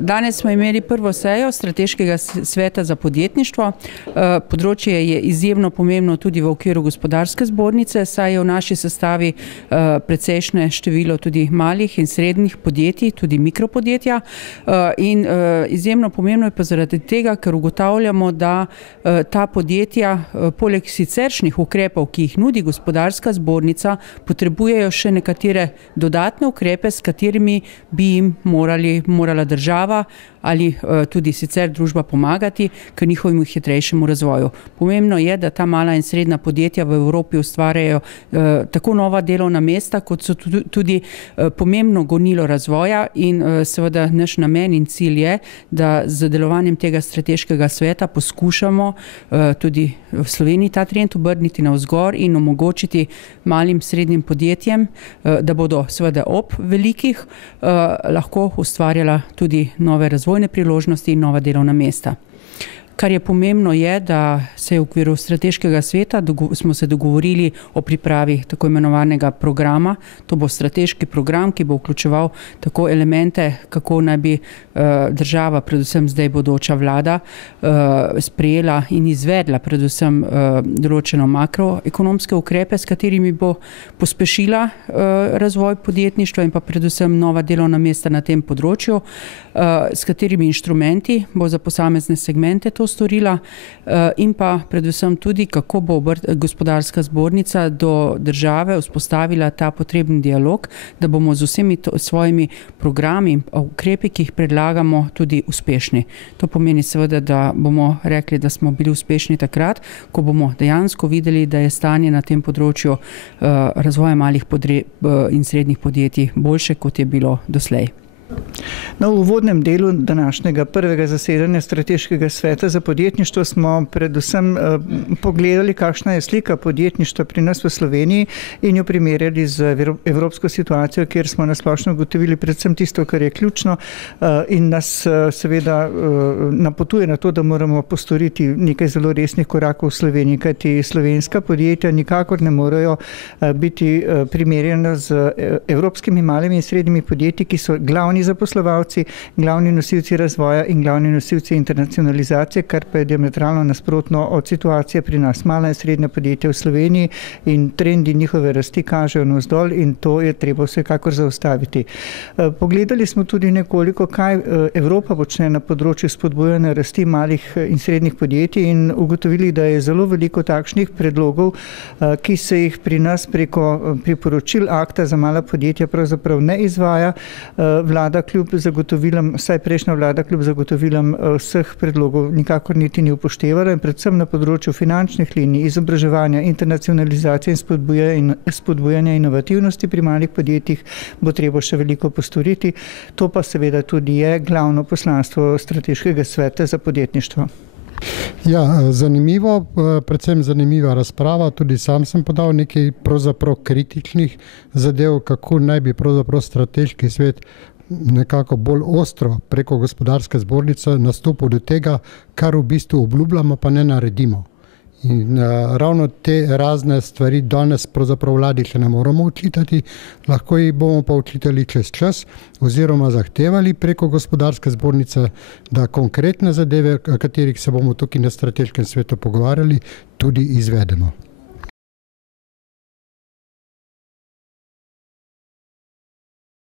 Danes smo imeli prvo sejo Strateškega sveta za podjetništvo. Področje je izjemno pomembno tudi v okviru gospodarske zbornice, saj je v naši sestavi precejšnje število tudi malih in srednjih podjetij, tudi mikropodjetja. In izjemno pomembno je pa zaradi tega, ker ugotavljamo, da ta podjetja poleg siceršnjih ukrepov, ki jih nudi gospodarska zbornica, potrebujejo še nekatere dodatne ukrepe, s katerimi bi jim morala država ali tudi sicer družba pomagati k njihovemu hitrejšemu razvoju. Pomembno je, da ta mala in srednja podjetja v Evropi ustvarjajo tako nova delovna mesta, kot so tudi pomembno gonilo razvoja in seveda naš namen in cilj je, da z delovanjem tega strateškega sveta poskušamo tudi v Sloveniji ta trend obrniti navzgor in omogočiti malim srednjim podjetjem, da bodo seveda ob velikih lahko ustvarjala tudi nove razvojne priložnosti in nova delovna mesta. Kar je pomembno je, da se v okviru strateškega sveta smo se dogovorili o pripravi tako imenovanega programa. To bo strateški program, ki bo vključeval tako elemente, kako naj bi država, predvsem zdaj bodoča vlada, sprejela in izvedla predvsem določeno makroekonomske ukrepe, s katerimi bo pospešila razvoj podjetništva in pa predvsem nova delovna mesta na tem področju, s katerimi inštrumenti bo za posamezne segmente to storila in pa predvsem tudi, kako bo gospodarska zbornica do države vzpostavila ta potrebni dialog, da bomo z vsemi svojimi programi in ukrepi, ki jih predlagamo, tudi uspešni. To pomeni seveda, da bomo rekli, da smo bili uspešni takrat, ko bomo dejansko videli, da je stanje na tem področju razvoja malih in srednjih podjetij boljše, kot je bilo doslej. V uvodnem delu današnjega prvega zasedanja Strateškega sveta za podjetništvo smo predvsem pogledali, kakšna je slika podjetništva pri nas v Sloveniji in jo primerjali z evropsko situacijo, kjer smo na splošno ugotovili predvsem tisto, kar je ključno in nas seveda napotuje na to, da moramo postoriti nekaj zelo resnih korakov v Sloveniji, kajti slovenska podjetja nikakor ne morejo biti primerjena z evropskimi malimi in srednjimi podjetji, ki so glavni zaposlovalci, glavni nosilci razvoja in glavni nosilci internacionalizacije, kar pa je diametralno nasprotno od situacije pri nas. Mala in srednja podjetja v Sloveniji in trendi njihove rasti kažejo navzdol in to je treba vsekakor zaustaviti. Pogledali smo tudi nekoliko, kaj Evropa počne na področju spodbujanja rasti malih in srednjih podjetij in ugotovili, da je zelo veliko takšnih predlogov, ki se jih pri nas preko priporočil akta za mala podjetja pravzaprav ne izvaja. Vlada kljub zagotovilom, vsaj prejšnja vlada kljub zagotovilom vseh predlogov nikakor niti ni upoštevala in predvsem na področju finančnih linij, izobraževanja, internacionalizacije in spodbujanja inovativnosti pri malih podjetjih bo treba še veliko postoriti. To pa seveda tudi je glavno poslanstvo Strateškega sveta za podjetništvo. Ja, zanimivo, predvsem zanimiva razprava. Tudi sam sem podal nekaj pravzaprav kritičnih zadev, kako naj bi pravzaprav strateški svet nekako bolj ostro preko gospodarske zbornice nastopil do tega, kar v bistvu obljubljamo, pa ne naredimo. In ravno te razne stvari danes pravzaprav vladi še ne moramo očitati, lahko jih bomo pa očitali čez čas oziroma zahtevali preko gospodarske zbornice, da konkretne zadeve, o katerih se bomo tukaj na strateškem svetu pogovarjali, tudi izvedemo.